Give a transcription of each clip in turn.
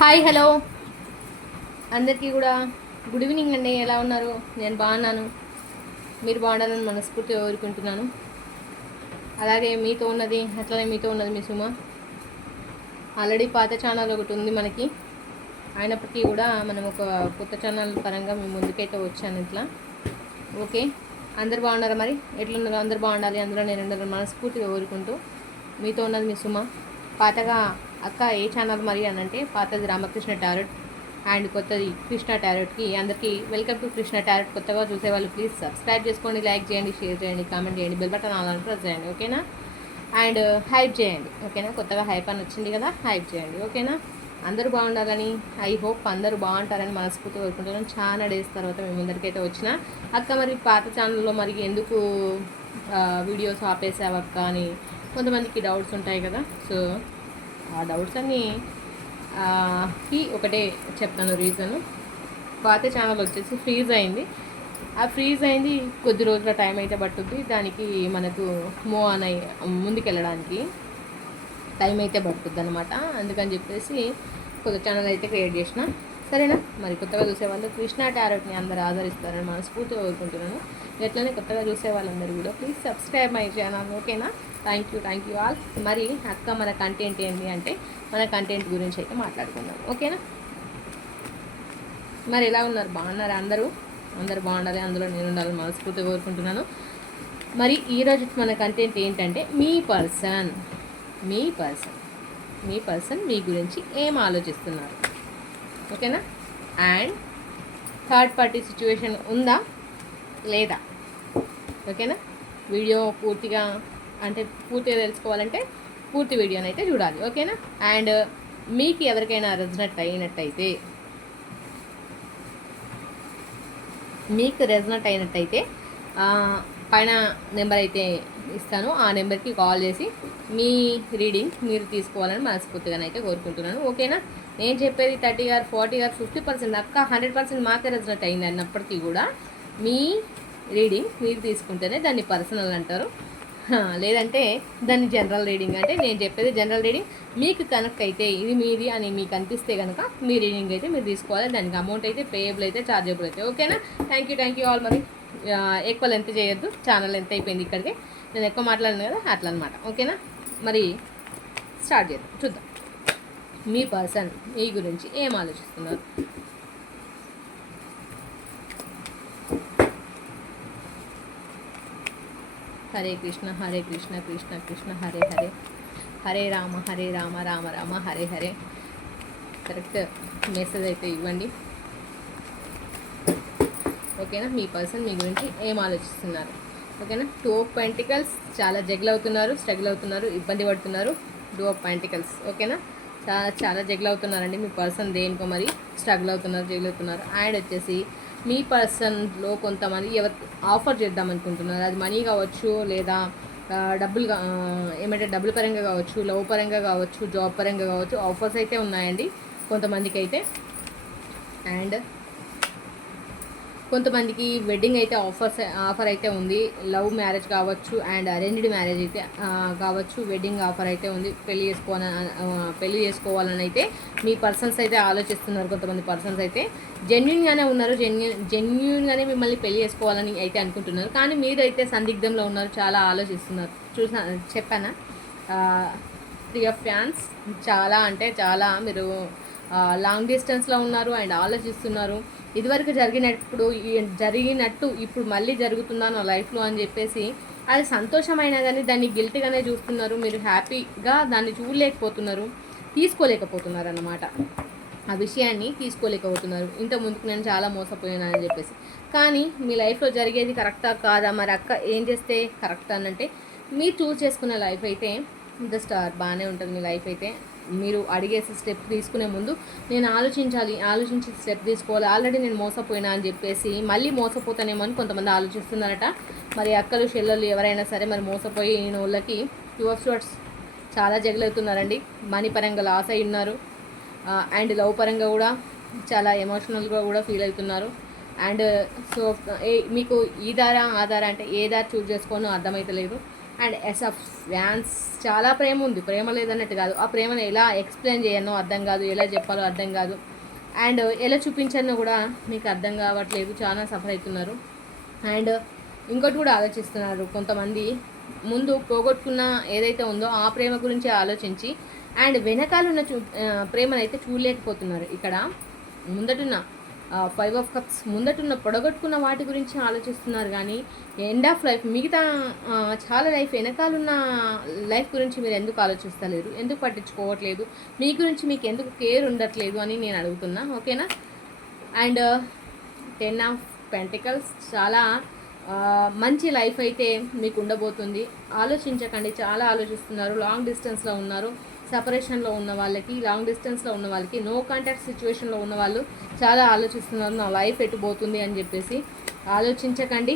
Hi hello అందరికీ కూడా good evening అండి. ఎలా ఉన్నారు? నేను బాగున్నాను. మీరు బాగుండాలని మనస్ఫూర్తిగా కోరుకుంటున్నాను. అలాగే మీతో ఉన్నది మీ సుమ. ఆల్రెడీ పాత ఛానల్ ఒకటి ఉంది మనకి, అయినప్పటికీ కూడా మనం ఒక కొత్త ఛానల్ పరంగా మీ ముందుకైతే వచ్చాను ఇట్లా. ఓకే, అందరు బాగున్నారా? మరి ఎట్లున్నారో అందరు బాగుండాలి, అందులో నేను ఉండాలని మనస్ఫూర్తిగా కోరుకుంటూ మీతో ఉన్నది మీ సుమ. పాతగా అక్క ఏ ఛానల్ మరి అని అంటే, పాతది రామకృష్ణ టారెట్ అండ్ కొత్తది కృష్ణ టారెట్కి అందరికీ వెల్కమ్ టు కృష్ణ టారెట్. కొత్తగా చూసేవాళ్ళు ప్లీజ్ సబ్స్క్రైబ్ చేసుకోండి, లైక్ చేయండి, షేర్ చేయండి, కామెంట్ చేయండి, బెల్ బటన్ ఆన్ ప్రెస్ చేయండి, ఓకేనా? అండ్ హైప్ చేయండి, ఓకేనా? కొత్తగా హైప్ అని వచ్చింది కదా, హైప్ చేయండి, ఓకేనా? అందరూ బాగుండాలని, ఐ హోప్ అందరూ బాగుంటారని మనస్ఫూర్తి కోరుకుంటున్నాను. చాలా డేస్ తర్వాత మేము ముందరికైతే వచ్చిన అక్క, మరి పాత ఛానల్లో మరి ఎందుకు వీడియోస్ ఆపేసావు అక్క అని కొంతమందికి డౌట్స్ ఉంటాయి కదా. సో ఆ డౌట్స్ అన్నీ ఒకటే చెప్తాను రీజను. పాత ఛానల్ వచ్చేసి ఫ్రీజ్ అయింది. ఆ ఫ్రీజ్ అయింది కొద్ది రోజుల టైం అయితే పట్టుద్ది, దానికి మనకు మూవ్ ఆన్ ముందుకెళ్ళడానికి టైం అయితే పడుతుంది అనమాట. అందుకని చెప్పేసి కొత్త ఛానల్ అయితే క్రియేట్ చేసిన. సరేనా? మరి కొత్తగా చూసేవాళ్ళు కృష్ణ టారెట్ని అందరూ ఆదరిస్తారని మనస్ఫూర్తిగా కోరుకుంటున్నాను. ఎట్లనే కొత్తగా చూసే వాళ్ళందరూ కూడా ప్లీజ్ సబ్స్క్రైబ్ మై ఛానల్, ఓకేనా? Thank you all. మరి అక్క, మన కంటెంట్ ఏంటి అంటే, మన కంటెంట్ గురించి అయితే మాట్లాడుకుందాం, ఓకేనా? మరి ఎలా ఉన్నారు? బాగున్నారా? అందరూ బాగుండాలి, అందులో నేను ఉండాలని మనస్ఫూర్తిగా కోరుకుంటున్నాను. మరి ఈరోజు మన కంటెంట్ ఏంటంటే, మీ పర్సన్ మీ గురించి ఏం ఆలోచిస్తున్నారు, ఓకేనా? అండ్ థర్డ్ పార్టీ సిచ్యువేషన్ ఉందా లేదా, ఓకేనా? వీడియో పూర్తిగా తెలుసుకోవాలంటే పూర్తి వీడియోని అయితే చూడాలి, ఓకేనా? అండ్ మీకు ఎవరికైనా రెజనెట్ అయినట్టయితే పైన నెంబర్ అయితే ఇస్తాను, ఆ నెంబర్కి కాల్ చేసి మీ రీడింగ్ మీరు తీసుకోవాలని మనస్ఫూర్తిగానైతే కోరుకుంటున్నాను, ఓకేనా? నేను చెప్పేది 30 or 40 or 50% అక్క 100% మాకే రెజనెట్ అయింది అన్నప్పటికీ కూడా మీ రీడింగ్ మీరు తీసుకుంటేనే దాన్ని పర్సనల్ అంటారు, లేదంటే దాన్ని జనరల్ రీడింగ్. అంటే నేను చెప్పేది జనరల్ రీడింగ్. మీకు కనెక్ట్ అయితే ఇది మీది అని మీకు అనిపిస్తే కనుక మీ రీడింగ్ అయితే మీరు తీసుకోవాలి. దానికి అమౌంట్ అయితే పేయబుల్ అయితే, చార్జబుల్ అయితే, ఓకేనా? Thank you all. మరి ఎక్కువ లెంత్ చేయొద్దు, ఛానల్ ఎంత అయిపోయింది ఇక్కడికి, నేను ఎక్కువ మాట్లాడాను కదా అట్లా అనమాట, ఓకేనా? మరి స్టార్ట్ చేద్దాం, చూద్దాం మీ పర్సన్ మీ గురించి ఏం ఆలోచిస్తున్నారు. హరే కృష్ణ కృష్ణ కృష్ణ హరే హరే, హరే రామ రామ రామ హరే హరే. కరెక్ట్ మెసేజ్ అయితే ఇవ్వండి, ఓకేనా? మీ పర్సన్ మీ గురించి ఏం ఆలోచిస్తున్నారు, ఓకేనా? 2 of Pentacles, చాలా స్ట్రగుల్ అవుతున్నారు, ఇబ్బంది పడుతున్నారు. 2 of Pentacles, ఓకేనా? చాలా జగ్లు అవుతున్నారండి మీ పర్సన్, దేనికో మరి స్ట్రగుల్ అవుతున్నారు. అండ్ వచ్చేసి మీ పర్సన్లో కొంతమంది ఎవరు ఆఫర్ చేద్దాం అనుకుంటున్నారు. అది మనీ కావచ్చు, లేదా డబ్బుల పరంగా కావచ్చు, లవ్ పరంగా కావచ్చు, జాబ్ పరంగా కావచ్చు, ఆఫర్స్ అయితే ఉన్నాయండి కొంతమందికి అయితే. అండ్ కొంతమందికి వెడ్డింగ్ అయితే ఆఫర్ అయితే ఉంది. లవ్ మ్యారేజ్ కావచ్చు అండ్ అరేంజ్డ్ మ్యారేజ్ అయితే కావచ్చు, వెడ్డింగ్ ఆఫర్ అయితే ఉంది. పెళ్లి చేసుకోవాలని అయితే మీ పర్సన్స్ అయితే ఆలోచిస్తున్నారు. కొంతమంది పర్సన్స్ అయితే జెన్యున్గానే ఉన్నారు, జెన్యున్గానే మిమ్మల్ని పెళ్లి చేసుకోవాలని అయితే అనుకుంటున్నారు. కానీ మీరు అయితే సందిగ్ధంలో ఉన్నారు, చాలా ఆలోచిస్తున్నారు. చెప్పానా? 3 of Wands, చాలా అంటే చాలా మీరు లాంగ్ డిస్టెన్స్లో ఉన్నారు అండ్ ఆలోచిస్తున్నారు. ఇదివరకు జరిగినట్టు ఇప్పుడు మళ్ళీ జరుగుతుందా నా లైఫ్లో అని చెప్పేసి అది సంతోషమైనా కానీ దాన్ని గిల్ట్గానే చూస్తున్నారు. మీరు హ్యాపీగా దాన్ని తీసుకోలేకపోతున్నారు అన్నమాట. ఆ విషయాన్ని తీసుకోలేకపోతున్నారు. ఇంత ముందుకు నేను చాలా మోసపోయాను అని చెప్పేసి. కానీ మీ లైఫ్లో జరిగేది కరెక్టా కాదా, మరి అక్క ఏం చేస్తే కరెక్ట్ అనంటే, మీరు చూస్ చేసుకున్న లైఫ్ అయితే బాగానే ఉంటుంది. మీ లైఫ్ అయితే మీరు అడిగేసి స్టెప్ తీసుకునే ముందు నేను ఆలోచించి స్టెప్ తీసుకోవాలి. ఆల్రెడీ నేను మోసపోయినా అని చెప్పేసి మళ్ళీ మోసపోతానేమో అని కొంతమంది ఆలోచిస్తున్నారట. మరి అక్కలు చెల్లెళ్ళు ఎవరైనా సరే మరి మోసపోయిన వాళ్ళకి 2 of Swords చాలా జగలవుతున్నారండి. మనీ పరంగా లాస్ అయి ఉన్నారు అండ్ లవ్ పరంగా కూడా చాలా ఎమోషనల్గా కూడా ఫీల్ అవుతున్నారు. అండ్ సో మీకు ఈ దారా ఆ దారా అంటే ఏ దారి చూస్ చేసుకోనో అర్థమైతలేదు. అండ్ ఎస్ ఆఫ్ వ్యాన్స్, చాలా ప్రేమ ఉంది, ప్రేమ లేదన్నట్టు కాదు, ఆ ప్రేమను ఎలా ఎక్స్ప్లెయిన్ చేయనో అర్థం కాదు, ఎలా చెప్పాలో అర్థం కాదు, అండ్ ఎలా చూపించానో కూడా మీకు అర్థం కావట్లేదు, చాలా సఫర్ అవుతున్నారు. అండ్ ఇంకోటి కూడా ఆలోచిస్తున్నారు కొంతమంది, ముందు పోగొట్టుకున్న ఏదైతే ఉందో ఆ ప్రేమ గురించి ఆలోచించి అండ్ వెనకాలన్న ప్రేమనైతే చూడలేకపోతున్నారు. ఇక్కడ ముందటున్న 5 ఆఫ్ కప్స్ ముందటున్న పొడగొట్టుకున్న వాటి గురించి ఆలోచిస్తున్నారు, కానీ ఎండ్ ఆఫ్ లైఫ్ మిగతా చాలా లైఫ్ వెనకాలన్న లైఫ్ గురించి మీరు ఎందుకు ఆలోచిస్తలేరు, ఎందుకు పట్టించుకోవట్లేదు, మీ గురించి మీకు ఎందుకు కేర్ ఉండట్లేదు అని నేను అడుగుతున్నా. ఓకేనా. అండ్ 10 ఆఫ్ పెంటికల్స్, చాలా మంచి లైఫ్ అయితే మీకు ఉండబోతుంది. ఆలోచించకండి, చాలా ఆలోచిస్తున్నారు. లాంగ్ డిస్టెన్స్లో ఉన్నారు, సపరేషన్లో ఉన్న వాళ్ళకి, లాంగ్ డిస్టెన్స్లో ఉన్న వాళ్ళకి, నో కాంటాక్ట్ సిచ్యువేషన్లో ఉన్న వాళ్ళు చాలా ఆలోచిస్తున్నారు, నా లైఫ్ ఎటుపోతుంది అని చెప్పేసి. ఆలోచించకండి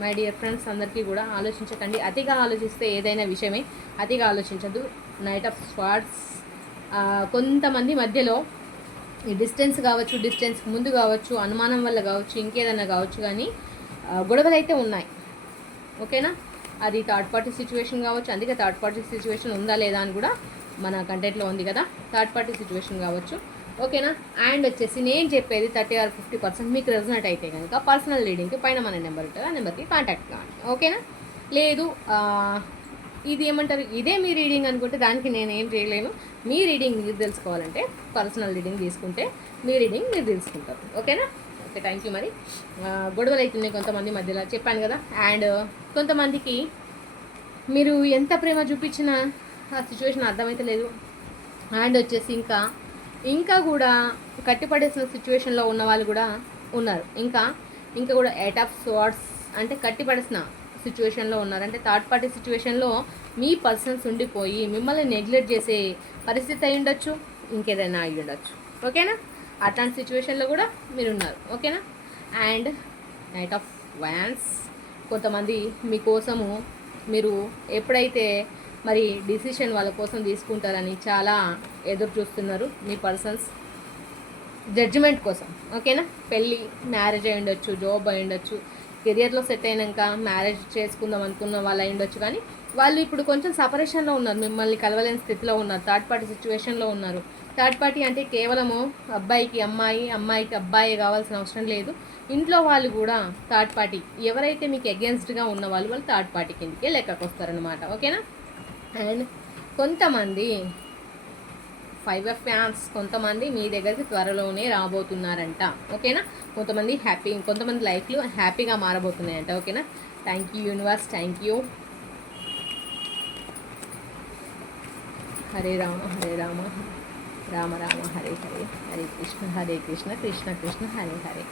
మై డియర్ ఫ్రెండ్స్, అందరికీ కూడా ఆలోచించకండి. అతిగా ఆలోచిస్తే ఏదైనా విషయమే, అతిగా ఆలోచించద్దు. నైట్ ఆఫ్ స్వార్డ్స్, కొంతమంది మధ్యలో ఈ డిస్టెన్స్ కావచ్చు, డిస్టెన్స్ ముందు కావచ్చు, అనుమానం వల్ల కావచ్చు, ఇంకేదైనా కావచ్చు, కానీ గొడవలు అయితే ఉన్నాయి. ఓకేనా. అది థర్డ్ పార్టీ సిచ్యువేషన్ కావచ్చు, అందుకే థర్డ్ పార్టీ సిచ్యువేషన్ ఉందా లేదా అని కూడా మన కంటెంట్లో ఉంది కదా, థర్డ్ పార్టీ సిచ్యువేషన్ కావచ్చు. ఓకేనా. అండ్ వచ్చేసి నేను చెప్పేది 30 or 50% మీకు రెజొనేట్ అయితే కనుక పర్సనల్ రీడింగ్కి పైన మన నెంబర్ ఉంటుంది, ఆ నెంబర్కి కాంటాక్ట్ కావాలి. ఓకేనా. లేదు ఇది ఏమంటారు, ఇదే మీ రీడింగ్ అనుకుంటే దానికి నేను ఏం చేయలేను. మీ రీడింగ్ మీరు తెలుసుకోవాలంటే పర్సనల్ రీడింగ్ తీసుకుంటే మీ రీడింగ్ మీరు తెలుసుకుంటారు. ఓకేనా. Okay, thank you. మరి గొడవలు అవుతున్నాయి కొంతమంది మధ్యలో, చెప్పాను కదా. అండ్ కొంతమందికి మీరు ఎంత ప్రేమ చూపించినా ఆ సిచ్యువేషన్ అర్థమైతే లేదు. అండ్ వచ్చేసి ఇంకా కూడా కట్టిపడేసిన సిచ్యువేషన్లో ఉన్న వాళ్ళు కూడా ఉన్నారు. ఇంకా కూడా 8 ఆఫ్ స్వార్డ్స్, అంటే కట్టిపడేసిన సిచ్యువేషన్లో ఉన్నారు. అంటే థర్డ్ పార్టీ సిచ్యువేషన్లో మీ పర్సన్స్ ఉండిపోయి మిమ్మల్ని నెగ్లెక్ట్ చేసే పరిస్థితి అయి ఉండొచ్చు, ఇంకేదైనా అయి ఉండొచ్చు. ఓకేనా. అట్లాంటి సిచ్యువేషన్లో కూడా మీరు ఉన్నారు. ఓకేనా. అండ్ నైట్ ఆఫ్ వ్యాన్స్, కొంతమంది మీకోసము మీరు ఎప్పుడైతే మరి డిసిషన్ వాళ్ళ కోసం తీసుకుంటారని చాలా ఎదురు చూస్తున్నారు మీ పర్సన్స్, జడ్జిమెంట్ కోసం. ఓకేనా. పెళ్ళి, మ్యారేజ్ అయి ఉండొచ్చు, జాబ్ అయి ఉండొచ్చు, కెరియర్లో సెట్ అయినాక మ్యారేజ్ చేసుకుందాం అనుకున్న వాళ్ళు అయి ఉండొచ్చు, కానీ వాళ్ళు ఇప్పుడు కొంచెం సపరేషన్లో ఉన్నారు, మిమ్మల్ని కలవలేని స్థితిలో ఉన్నారు, థర్డ్ పార్టీ సిచ్యువేషన్లో ఉన్నారు. థర్డ్ పార్టీ అంటే కేవలము అబ్బాయికి అమ్మాయి, అమ్మాయికి అబ్బాయి కావాల్సిన అవసరం లేదు. ఇంట్లో వాళ్ళు కూడా థర్డ్ పార్టీ, ఎవరైతే మీకు అగేన్స్ట్గా ఉన్న వాళ్ళు థర్డ్ పార్టీ కిందకే లెక్కకు వస్తారనమాట. ఓకేనా. అండ్ కొంతమంది 5 ఆఫ్ ఫ్యాన్స్, కొంతమంది మీ దగ్గరికి త్వరలోనే రాబోతున్నారంట. ఓకేనా. కొంతమంది లైఫ్లో హ్యాపీగా మారబోతున్నాయంట. ఓకేనా. Thank you universe, thank you. Hare Rama Hare Rama, Rama Rama Hare Hare, Hare Krishna Krishna Krishna Hare Hare.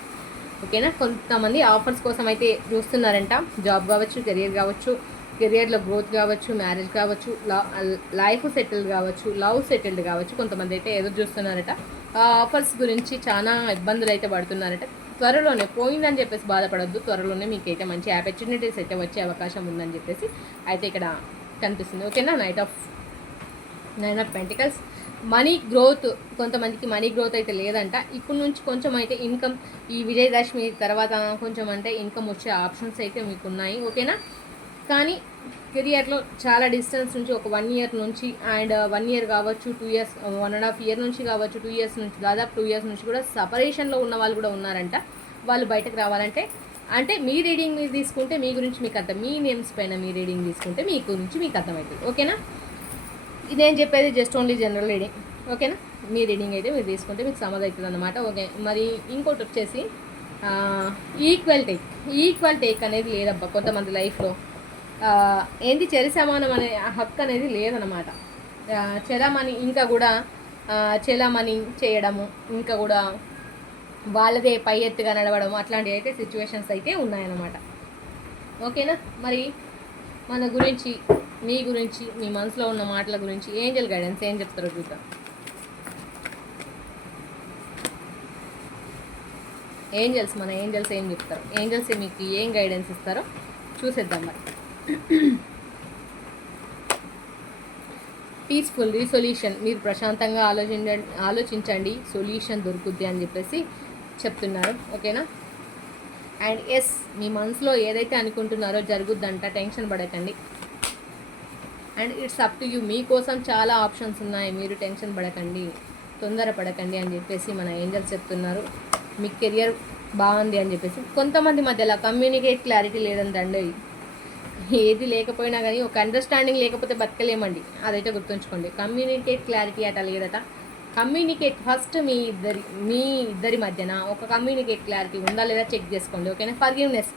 ఓకేనా. కొంతమంది ఆఫర్స్ కోసం అయితే చూస్తున్నారంట, జాబ్ కావచ్చు, కెరియర్ కావచ్చు, కెరియర్లో గ్రోత్ కావచ్చు, మ్యారేజ్ కావచ్చు, లైఫ్ సెటిల్డ్ కావచ్చు, లవ్ సెటిల్డ్ కావచ్చు, కొంతమంది అయితే ఎదురు చూస్తున్నారట. ఆ ఆఫర్స్ గురించి చాలా ఇబ్బందులు అయితే పడుతున్నారట. త్వరలోనే పోయిందని చెప్పేసి బాధపడొద్దు, త్వరలోనే మీకైతే మంచి ఆపర్చునిటీస్ అయితే వచ్చే అవకాశం ఉందని చెప్పేసి అయితే ఇక్కడ కనిపిస్తుంది. ఓకేనా. Nine of pentacles, money growth, కొంతమందికి మనీ గ్రోత్ అయితే లేదంట. ఇప్పుడు నుంచి కొంచెం అయితే ఇన్కమ్, ఈ విజయదశమి తర్వాత కొంచెం అంటే ఇన్కమ్ వచ్చే ఆప్షన్స్ అయితే మీకు ఉన్నాయి. ఓకేనా. కానీ కెరియర్లో చాలా డిస్టెన్స్ నుంచి, ఒక 1 year నుంచి, అండ్ 1 year కావచ్చు, 2 years, 1.5 year నుంచి కావచ్చు, 2 years నుంచి, దాదాపు 2 years నుంచి కూడా సపరేషన్లో ఉన్న వాళ్ళు కూడా ఉన్నారంట. వాళ్ళు బయటకు రావాలంటే, అంటే మీ రీడింగ్ మీరు తీసుకుంటే మీ గురించి మీకు అర్థం, మీ నేమ్స్ పైన మీ రీడింగ్ తీసుకుంటే మీ గురించి మీకు అర్థమవుతుంది. ఓకేనా. ఇదేం చెప్పేది జస్ట్ ఓన్లీ జనరల్ రీడింగ్. ఓకేనా. మీ రీడింగ్ అయితే మీరు తీసుకుంటే మీకు సమజ్ అవుతుంది అన్నమాట. ఓకే. మరి ఇంకోటి వచ్చేసి ఈక్వల్ టేక్ అనేది లేదబ్బా కొంతమంది లైఫ్లో. ఏంది చెరి సమానం అనే హక్కు అనేది లేదనమాట. చలామణి ఇంకా కూడా చలామణి చేయడము, ఇంకా కూడా వాళ్ళదే పై ఎత్తుగా నడవడం, అట్లాంటివి అయితే సిచ్యువేషన్స్ అయితే ఉన్నాయన్నమాట. ఓకేనా. మరి మన గురించి, మీ గురించి, మీ మనసులో ఉన్న మాటల గురించి ఏంజల్ గైడెన్స్ ఏం చెప్తారో చూద్దాం. మన ఏంజల్స్ ఏం చెప్తారు, ఏంజల్స్ మీకు ఏం గైడెన్స్ ఇస్తారో చూసేద్దాం. మరి పీస్ఫుల్ రిసొల్యూషన్, మీరు ప్రశాంతంగా ఆలోచించండి, సొల్యూషన్ దొరుకుద్ది అని చెప్పేసి చెప్తున్నారు. ఓకేనా. అండ్ ఎస్, మీ మనసులో ఏదైతే అనుకుంటున్నారో జరుగుద్దంట, టెన్షన్ పడకండి. And it's up to you. మీకోసం చాలా ఆప్షన్స్ ఉన్నాయి, మీరు టెన్షన్ పడకండి, తొందర పడకండి అని చెప్పేసి మన ఏంజల్స్ చెప్తున్నారు. మీ కెరియర్ బాగుంది అని చెప్పేసి. కొంతమంది మధ్యలో కమ్యూనికేట్ క్లారిటీ లేదండి. ఏది లేకపోయినా కానీ ఒక అండర్స్టాండింగ్ లేకపోతే బతకలేమండి, అదైతే గుర్తుంచుకోండి. కమ్యూనికేట్ క్లారిటీ అట లేదట. కమ్యూనికేట్ ఫస్ట్ మీ ఇద్దరి మధ్యన ఒక కమ్యూనికేట్ క్లారిటీ ఉందా లేదా చెక్ చేసుకోండి, ఓకేనా. ఫర్గివ్నెస్,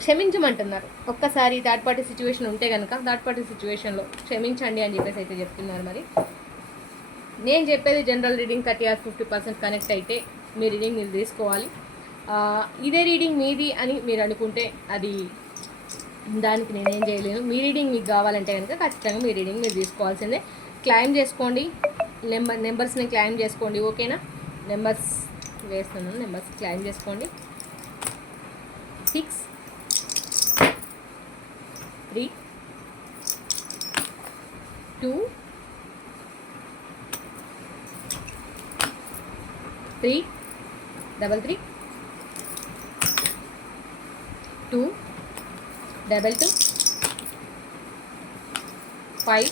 క్షమించమంటున్నారు. ఒక్కసారి థర్డ్ పార్టీ సిచ్యువేషన్ ఉంటే కనుక థర్డ్ పార్టీ సిచ్యువేషన్లో క్షమించండి అని చెప్పేసి అయితే చెప్తున్నారు. మరి నేను చెప్పేది జనరల్ రీడింగ్ 30 or 50% కనెక్ట్ అయితే మీ రీడింగ్ మీరు తీసుకోవాలి. ఇదే రీడింగ్ మీది అని మీరు అనుకుంటే అది దానికి నేనేం చేయలేను. మీ రీడింగ్ మీకు కావాలంటే కనుక ఖచ్చితంగా మీ రీడింగ్ మీరు తీసుకోవాల్సిందే. క్లైమ్ చేసుకోండి, నెంబర్స్ని క్లైమ్ చేసుకోండి, ఓకేనా. నెంబర్స్ వేస్తున్నాను, నెంబర్స్ క్లైమ్ చేసుకోండి. 6 3 2 3 3 2 2 5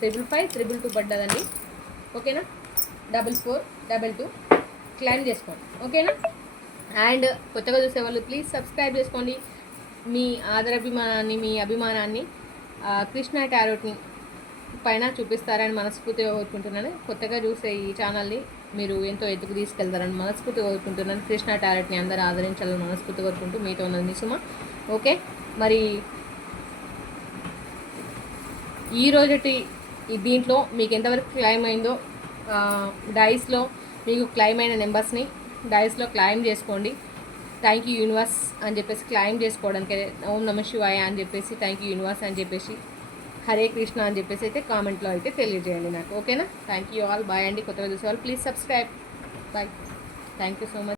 2 4 5 2 పడ్డదండి, ఓకేనా. 4 క్లైమ్ చేసుకోండి, ఓకేనా. అండ్ కొత్తగా చూసేవాళ్ళు ప్లీజ్ సబ్స్క్రైబ్ చేసుకోండి. మీ ఆదరాభిమానాన్ని, మీ అభిమానాన్ని కృష్ణ టారోట్ని పైన చూపిస్తారని మనస్ఫూర్తిగా కోరుకుంటున్నాను. కొత్తగా చూసే ఈ ఛానల్ని మీరు ఎంతో ఎత్తుకు తీసుకెళ్తారని మనస్ఫూర్తిగా కోరుకుంటున్నాను. కృష్ణ టారోట్ని అందరూ ఆదరించాలని మనస్ఫూర్తిగా కోరుకుంటూ మీతో ఉన్నది సుమ, ఓకే. మరి ఈ రోజుటి దీంట్లో మీకు ఎంతవరకు క్లైమ్ అయిందో డైస్లో మీకు క్లైమ్ అయిన నెంబర్స్ని డైస్లో క్లైమ్ చేసుకోండి. థ్యాంక్ యూ యూనివర్స్ అని చెప్పేసి క్లైమ్ చేసుకోవడానికి ఓం నమ శివాయ అని చెప్పేసి థ్యాంక్ యూ యూనివర్స్ అని చెప్పేసి హరే కృష్ణ అని చెప్పేసి అయితే కామెంట్లో అయితే తెలియజేయండి నాకు, ఓకేనా. థ్యాంక్ యూ ఆల్, బాయ్ అండి. కొత్తగా చూసేవాళ్ళు please subscribe, bye. Thank you so much.